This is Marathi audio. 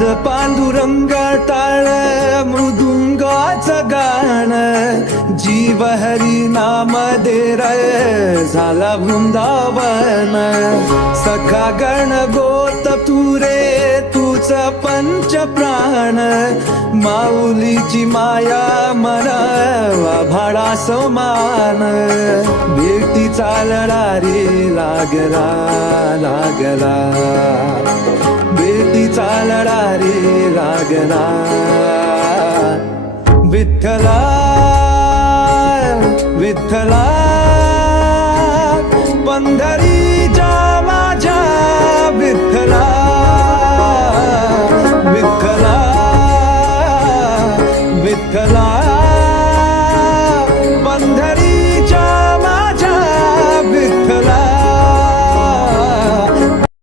नाद पांडुरंग टाळ मृदुंगाचं गाण, जीव हरी नाम दे रे झाला वृंदावन. सखा गण गोत तू रे तूच पंच प्राण, माऊलीची माया मना भाडा समान. भेटीचा लढा रे लागला लागला, भेटीचा लढा रे लागला. विठ्ठला विठ्ठला पंढरी